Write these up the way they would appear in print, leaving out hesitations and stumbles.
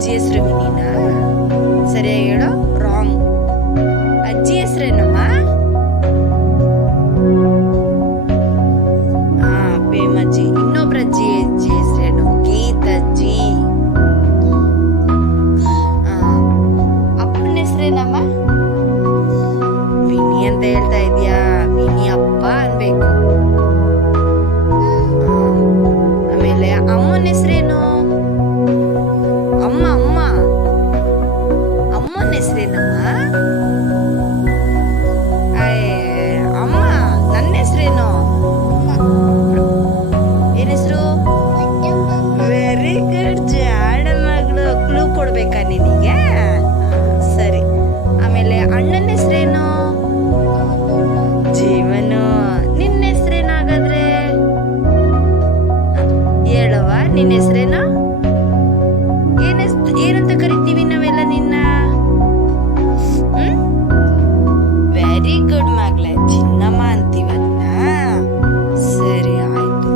ಅಜ್ಜಿ ಹೆಸರು ವಿನಿನಾ? ಸರಿಯಾಗಿ ಹೇಳು. ರಾಂಗ್. ಅಜ್ಜಿ ಹೆಸರೇನಮ್ಮ? ಪ್ರೇಮಜ್ಜಿ. ಇನ್ನೊಬ್ರ ಅಜ್ಜಿ ಹೆಸರೇನು? ಗೀತಜ್ಜಿ. ಅಪ್ಪನ ಹೆಸರೇನಮ್ಮ? ವಿನಿ ಅಂತ ಹೇಳ್ತಾ ಇದೀಯಾ? ವಿನಿ ಅಪ್ಪ ಅನ್ಬೇಕು. ಆಮೇಲೆ ಅಮ್ಮನ ಹೆಸರೇನು? ಅಮ್ಮ ಅಮ್ಮ ಅಮ್ಮನ ಹೆಸರೇನಮ್ಮ? ಅಮ್ಮ ನನ್ನ ಹೆಸರೇನು? ಏನ್ ಹೆಸರು? ವೆರಿ ಗುಡ್ ಜಾಡ ಮಗಳು. ಕ್ಲೂ ಕೊಡ್ಬೇಕಾ ನಿನಗೆ? ಸರಿ. ಆಮೇಲೆ ಅಣ್ಣನ ಹೆಸರೇನು? ಜೀವನು. ನಿನ್ನ ಹೆಸರೇನಾಗಾದ್ರೆ ಹೇಳವ. ನಿನ್ನ ಹೆಸರೇನು? ಏನಂತ ಕರಿತೀವಿ ನಾವೆಲ್ಲ ನಿನ್ನ? ವೆರಿ ಗುಡ್ ಮಗ್ಳ. ಚಿನ್ನಮ್ಮ ಅಂತೀವನ್ನ. ಸರಿ ಆಯ್ತು.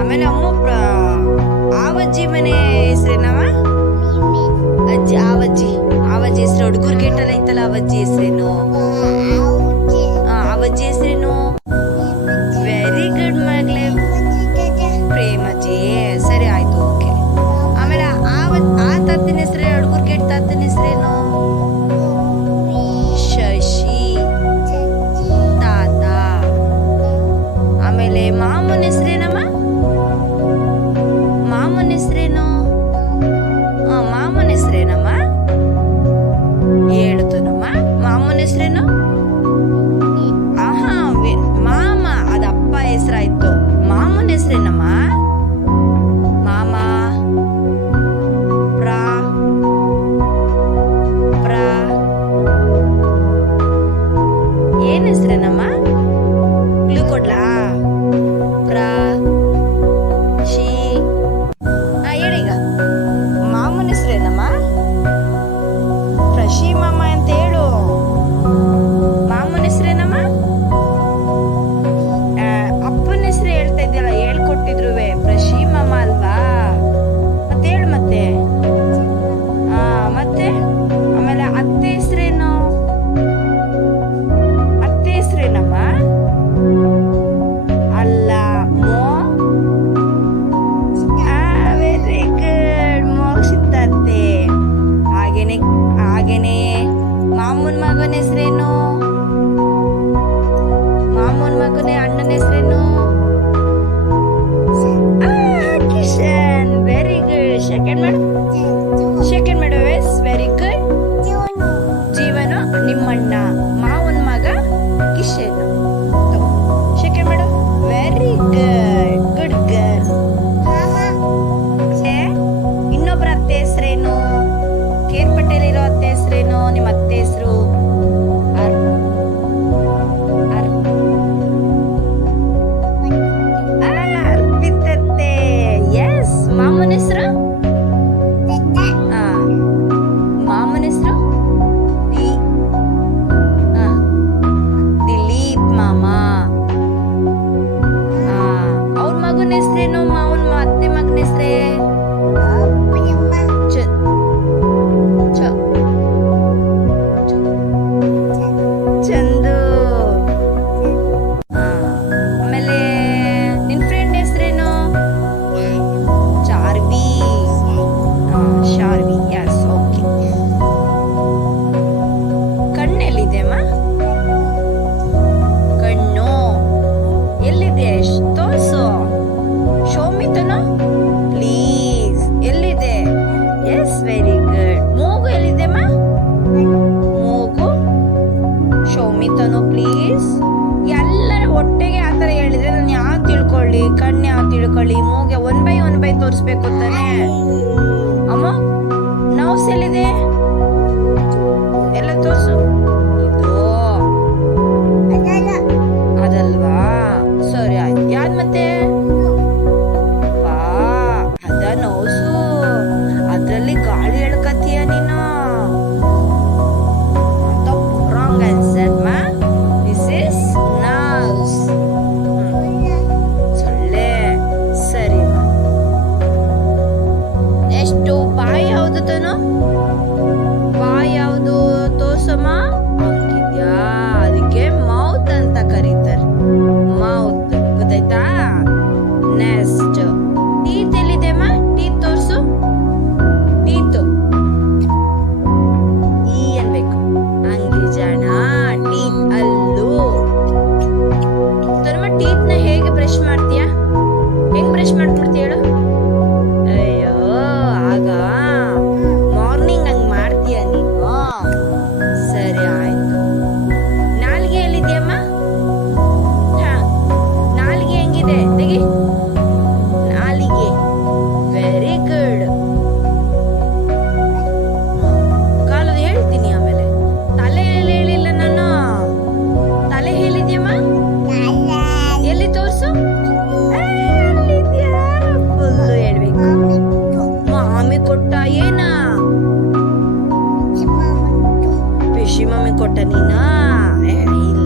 ಆಮೇಲೆ ಆವಜ್ಜಿ ಮನೆ ಹೆಸರೇನವ? ಅಜ್ಜಿ. ಆವಜ್ಜಿ ಹೆಸರು ಹುಡುಗರಿಗೆ ಇಟ್ಟಲ್ಲ ಐತಲ್ಲ, ಅವಜ್ಜಿ ಹೆಸರೇನು? ಅವಜ್ಜಿ ಹೆಸರೇನು? ವೆರಿ ಗುಡ್ ಮಗ್ಳೆ. ಪ್ರೇಮಜ್ಜಿ. ಸರಿ ಆಯ್ತು. ಓಕೆ. ಆಮೇಲೆ ಆ ತಾತನ ಹೆಸರೇ, ಹುಡುಗರಿಗೆ ಇಟ್ಟ ತಾತನ ಹೆಸರೇನು? ಶಶಿ ತಾತ. ಆಮೇಲೆ ಮಾಮನ ಹೆಸರೇನಮ್ಮ? ಮಾಮನ ಹೆಸರೇನು? ಮಾಮನ ಹೆಸರೇನಮ್ಮ? ಹೇಳ್ತನಮ್ಮ. ಮಾಮನ ಹೆಸರೇನು? ಮಾಮ. ಅದಪ್ಪ ಹೆಸರಾಯ್ತು. ಮಾಮನ ಹೆಸರೇನಮ್ಮ? ಮಾಮ. ಪ್ರಾ ಪ್ರಾ ಏನ್ ಹೆಸರೇನಮ್ಮ? ಕ್ಲೂ ಕೊಡ್ಲಾ? ಪ್ರಾ ಶಿ. ಹೇಳೀಗ. ಮಾಮನ ಹೆಸರೇನಮ್ಮ? ಪ್ರಶಿ ಮಾಮ ಅಂತ ಹೇಳು. ಮಾಮನ ಹೆಸರೇನಮ್ಮ? ಅಪ್ಪನ ಹೆಸರು ಹೇಳ್ತಾ ಇದ್ಯಲ್ಲ, ಹೇಳ್ಕೊಟ್ಟಿದ್ರುವೆ. ಪ್ರಶಿ ಮಾಮ ಅಲ್ವಾ? ಮತ್ತೆ ಹೇಳು ಮತ್ತೆ. ಮತ್ತೆ ಆಮೇಲೆ ಅತ್ತೆ ಹೆಸರೇನು? ಅತ್ತೆ ಹೆಸರೇನಮ್ಮ? ಅಲ್ಲ, ಮೋ. Very good. ಮೋಕ್ಷಿತತ್ತೆ. ಹಾಗೇನೆ ಮಾಮೂನ್ ಮಗನ ಹೆಸರೇನು? ಮಾಮೂನ್ ಮಗನ ಅಣ್ಣನ ಹೆಸರೇನು? ಕಿಶನ್. Very good. ಸೆಕೆಂಡ್ ಮಾಡು. Very good. ಜೀವನು ನಿಮ್ಮಣ್ಣ. ಮಾವನ್ ಮಗ ಕಿಶನ್. ಸೆಕೆಂಡ್ ಮಾಡು. Very good. Good girl. ಇನ್ನೊಬ್ರ ಅತ್ತೆ ಹೆಸರೇನು? ಕೇರ್ಪಟ್ಟೆಲಿರೋ ಅತ್ತೆ ಹೆಸರೇನು? ನಿಮ್ಮ ಅತ್ತೆ ಹೆಸರು? ಅರ್ಪಿತತ್ತೆ. ಎಸ್. ಮಾಮನ ಹೆಸರು? ಮಾಮನ ಹೆಸರು? ದಿಲೀಪ್ ಮಾಮ. ಅವ್ರ ಮಗನ ಹೆಸರೇನು? ಮಾವನ ಅತ್ತೆ ಮಗನ ಹೆಸರೇ? ಚಂದು. ಆಮೇಲೆ ನಿನ್ ಫ್ರೆಂಡ್ ಹೆಸರೇನು? ಚಾರ್ವಿ. ಶಾರ್ವಿ. ಎಸ್. ಓಕೆ. ಕಣ್ಣೆಲ್ಲಿದೆ ಅಮ್ಮ? ಕಣ್ಣು ಎಲ್ಲಿದೆ? ತೋರ್ಸು. ಶೋಮಿತನು ಪ್ಲೀಸ್. ಎಲ್ಲಿದೆ? ಎಸ್. Very good. ಮೂಗು ಎಲ್ಲಿದೆ ಅಮ್ಮ? ಮೂಗು. ಶೋಮಿತನು ಪ್ಲೀಸ್. ಎಲ್ಲರ ಒಟ್ಟಿಗೆ ಆತರ ಹೇಳಿದ್ರೆ ನಾನು ಯಾವ ತಿಳ್ಕೊಳ್ಳಿ? ಕಣ್ಣು ಯಾವ ತಿಳ್ಕೊಳ್ಳಿ? ಮೂಗೆ ಒನ್ ಬೈ ತೋರಿಸ್ಬೇಕು ತಾನೆ ಅಮ್ಮ. ನೌಸ್ ಎಲ್ಲಿದೆ? ಎಲ್ಲ ತೋರ್ಸು. ಇದು ಅದಲ್ವಾ? ಸರಿ ಆಯ್ತು. ಯಾವ್ದು ಮತ್ತೆ? ಅದ ನೌಸು. ಅದ್ರಲ್ಲಿ ಗಾಳಿ ಎಳ್ಕತ್ತೀಯ ನೀನು. ರಾಂಗ್ ಆನ್ಸರ್ ಮಾ. This is nose. ಸೊಳ್ಳೆ. ಸರಿ. ಎಷ್ಟು ಬಾಯಿ ಯಾವ್ದು ತಾನು? ಮಾಮಿ ಕೊಟ್ಟ ಏನ ಪಿಶಿ ಮಾಮಿ ಕೊಟ್ಟ ನೀನಾ ಇಲ್ಲ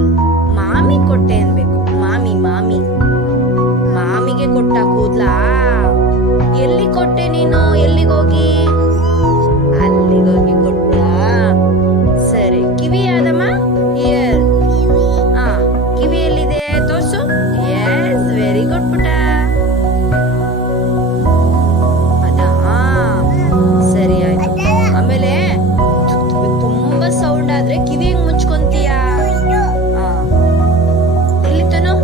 ಮಾಮಿ ಕೊಟ್ಟೆ ಅನ್ಬೇಕು ಮಾಮಿ ಮಾಮಿ ಮಾಮಿಗೆ ಕೊಟ್ಟ ಕೂದ್ಲಾ ಎಲ್ಲಿ ಕೊಟ್ಟೆ ನೀನು ಎಲ್ಲಿಗೋಗಿ ಅಲ್ಲಿಗೋಗಿ ಕೊಟ್ಟ ಸರಿ ಕಿವಿ ಯಾದಮ್ಮ ಇಯರ್ ಹಾ ಕಿವಿ ಎಲ್ಲಿದೆ ತೋರ್ಸು ಎಸ್ ವೆರಿ ಗುಡ್ ಪುಟ ಅದಾ ಸರಿ ಆಯ್ತು ಆಮೇಲೆ ತುಂಬಾ ಸೌಂಡ್ ಆದ್ರೆ ಕಿವಿ ಹೆಂಗ್ ಮುಚ್ಕೊಂತೀಯಾ ಹಾ ಎಲ್ಲಿತ್ತನು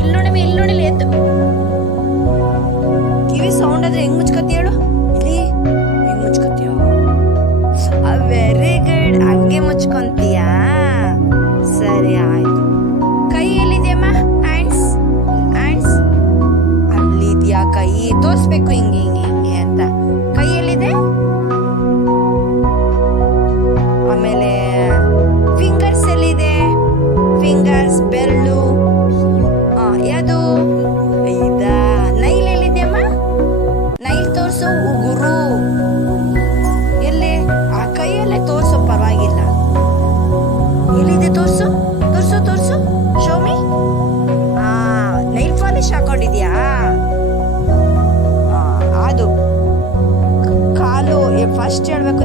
ಇಲ್ಲಿ ನೋಡಿ ಇಲ್ಲಿ ನೋಡಿ ಇಲ್ಲಿ ಎತ್ತು ಕಿವಿ ಸೌಂಡ್ ಆದ್ರೆ ಹೆಂಗ್ ಮುಚ್ಕೋತಿ ಹೇಳು ಇಲ್ಲಿ ಹೆಂಗ್ ಮುಚ್ಕೋತೀಯ ವೆರಿ ಗುಡ್ ಹಂಗೆ ಮುಚ್ಕೊಂತೀಯಾ ಸರಿ ಆಯ್ತು ಕೈ ಎಲ್ಲಿದೆಯಮ್ಮ ಹ್ಯಾಂಡ್ಸ್ ಹ್ಯಾಂಡ್ಸ್ ಅಲ್ಲಿದ್ಯಾ ಕೈ ತೋರ್ಸ್ಬೇಕು ಹಿಂಗೆ ಹಿಂಗೆ ಹಿಂಗೆ ಅಂತ ಕೈ ಎಲ್ಲಿದೆ ಆಮೇಲೆ ಫಿಂಗರ್ಸ್ ಎಲ್ಲಿದೆ ಫಿಂಗರ್ಸ್ ಬೆರಳು ಯಾವುದು ಇದಾ ನೈಲ್ ಎಲ್ಲಿದೆಯಮ್ಮ ನೈಲ್ ತೋರ್ಸು ಉಗುರು ಎಲ್ಲಿ ಆ ಕೈಯಲ್ಲೇ ತೋರ್ಸು ಪರವಾಗಿಲ್ಲ ಎಲ್ಲಿದೆ ತೋರ್ಸು ತೋರ್ಸು ತೋರ್ಸು ಶೋಮಿ ನೈಲ್ ಪಾಲಿಶ್ ಹಾಕೊಂಡಿದ್ಯಾ ಅದು ಕಾಲು ಫಸ್ಟ್ ಹೇಳ್ಬೇಕು